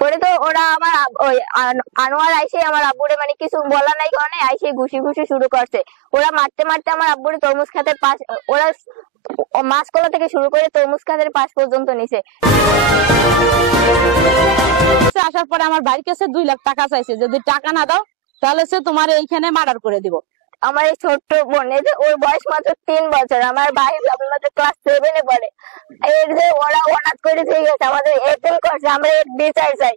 পরে তো ওরা আমার ওই আনোয়ার আইসে আমার আব্বুরে মানে কিছু বলা নাই কারণে আইসে ঘুষি ঘুষি শুরু করছে। ওরা মারতে মারতে আমার আব্বুরে তরমুজ খাতের পাশ, ওরা মাছকলা থেকে শুরু করে তরমুজ খাতের পাশ পর্যন্ত নিছে। আসার পরে আমার ভাইয়ের কাছে 2 লাখ টাকা চাইছে, যদি টাকা না দাও তাহলে সে তোমার এইখানে মার্ডার করে দিব। আমার এই ছোট্ট বোন, এই যে ওর বয়স মাত্র 3 বছর, আমার ভাই মাত্র ক্লাস 7-এ পড়ে। এর যে ওরা অনাথ করে দিয়ে গেছে, আমাদের এপ্রিল করছে, আমরা এর বিচার চাই।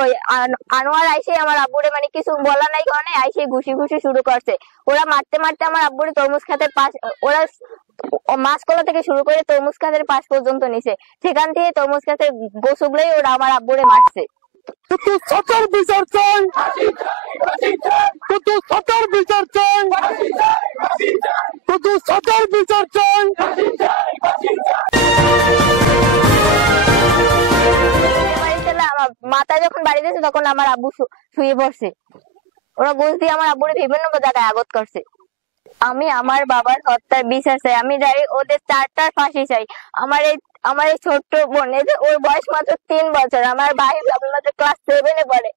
ওই আনোয়ার আইসে আমার আব্বুরে মানে কিছু বলা নাই কারণে আইসে ঘুষি ঘুষি শুরু করছে। ওরা মারতে মারতে আমার আব্বুরে তরমুজ খাতের পাশ, ওরা মাছকলা থেকে শুরু করে তরমুজ খাতের পাশ পর্যন্ত নিছে। সেখান থেকে তরমুজ খাতের গোছগুলোই ওরা আমার আব্বুরে মারছে। মাথায় যখন বাড়ি দিয়েছে তখন আমার আব্বু শুয়ে পড়ছে। ওরা গোছ দিয়ে আমার আব্বুরে বিভিন্ন জায়গায় আঘাত করছে। আমি আমার বাবার হত্যার বিচার চাই, আমি চাই ওদের 4টার ফাঁসি চাই। আমার এই ছোট্ট বোন, এই যে ওর বয়স মাত্র 3 বছর, আমার ভাই মাত্র ক্লাস 7-এ পড়ে।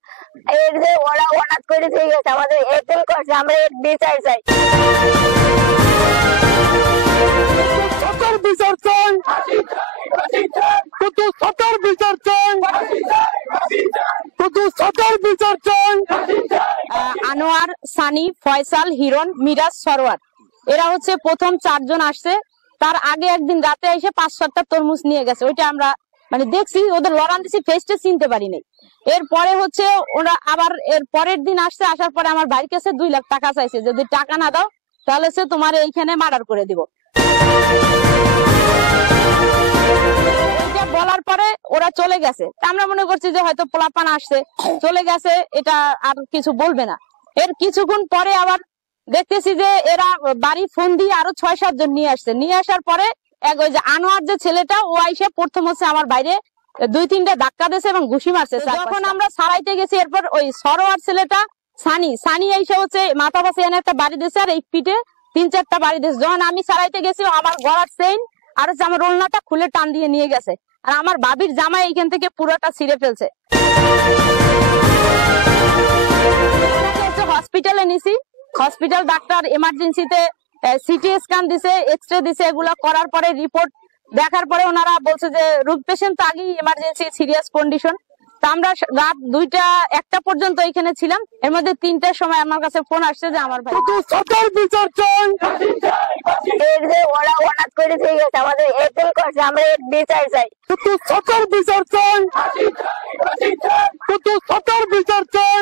এর যে ওরা অনাথ করে দিয়ে গেছে, আমাদের এপ্রিল করছে, আমরা এর বিচার চাই। আনোয়ার, সানি, ফয়সাল, হিরণ, মিরাজ, সরওয়ার, এরা হচ্ছে প্রথম 4 জন আসছে। তার আগে একদিন রাতে এসে 5-7টা তরমুজ নিয়ে গেছে। ওইটা আমরা মানে দেখছি, ওদের লড়ান দিছি, ফেসটা চিনতে পারিনি। এরপরে হচ্ছে ওরা আবার এর পরের দিন আসছে, আসার পরে আমার ভাইয়ের কাছে 2 লাখ টাকা চাইছে, যদি টাকা না দাও তাহলে সে তোমার এইখানে মার্ডার করে দিব। বলার পরে ওরা চলে গেছে। আমরা মনে করছি যে হয়তো পোলাপান আসছে, চলে গেছে, এটা আর কিছু বলবে না। এর কিছুক্ষণ পরে আবার দেখতেছি যে এরা বাড়ি ফোন দিয়ে আরো 6-7 জন নিয়ে আসছে। নিয়ে আসার পরে ওই যে আনোয়ার যে ছেলেটা, ও আইসে প্রথম হচ্ছে আমার বাইরে 2-3টা ধাক্কা দিয়েছে এবং ঘুষি মারছে। যখন আমরা সারাইতে গেছি, এরপর ওই সরোয়ার ছেলেটা সানি আইসে হচ্ছে মাথা পাশে এনে একটা বাড়ি দিয়েছে, আর এই পিঠে 3-4টা বাড়ি দিয়েছে। যখন আমি সারাইতে গেছি, আমার গলার চেইন আর হচ্ছে আমার ওড়নাটা খুলে টান দিয়ে নিয়ে গেছে, আর আমার বাবির জামা এইখান থেকে পুরোটা ছিঁড়ে ফেলছে। হসপিটালে নিছি, হসপিটাল ডাক্তার এমার্জেন্সিতে সিটি স্ক্যান দিছে, এক্সরে দিছে। এগুলা করার পরে রিপোর্ট দেখার পরে ওনারা বলছে যে রোগ পেশেন্ট তো আগেই এমার্জেন্সি সিরিয়াস কন্ডিশন। তা আমরা রাত 2টা-1টা পর্যন্ত এখানে ছিলাম। এর মধ্যে 3টার সময় আমার কাছে ফোন আসছে যে আমার ভাই ওরা অনাথ করে দিয়ে গেছে, আমাদের এপ্রিল করছে, আমরা এর বিচার চাই। বিচার চাই।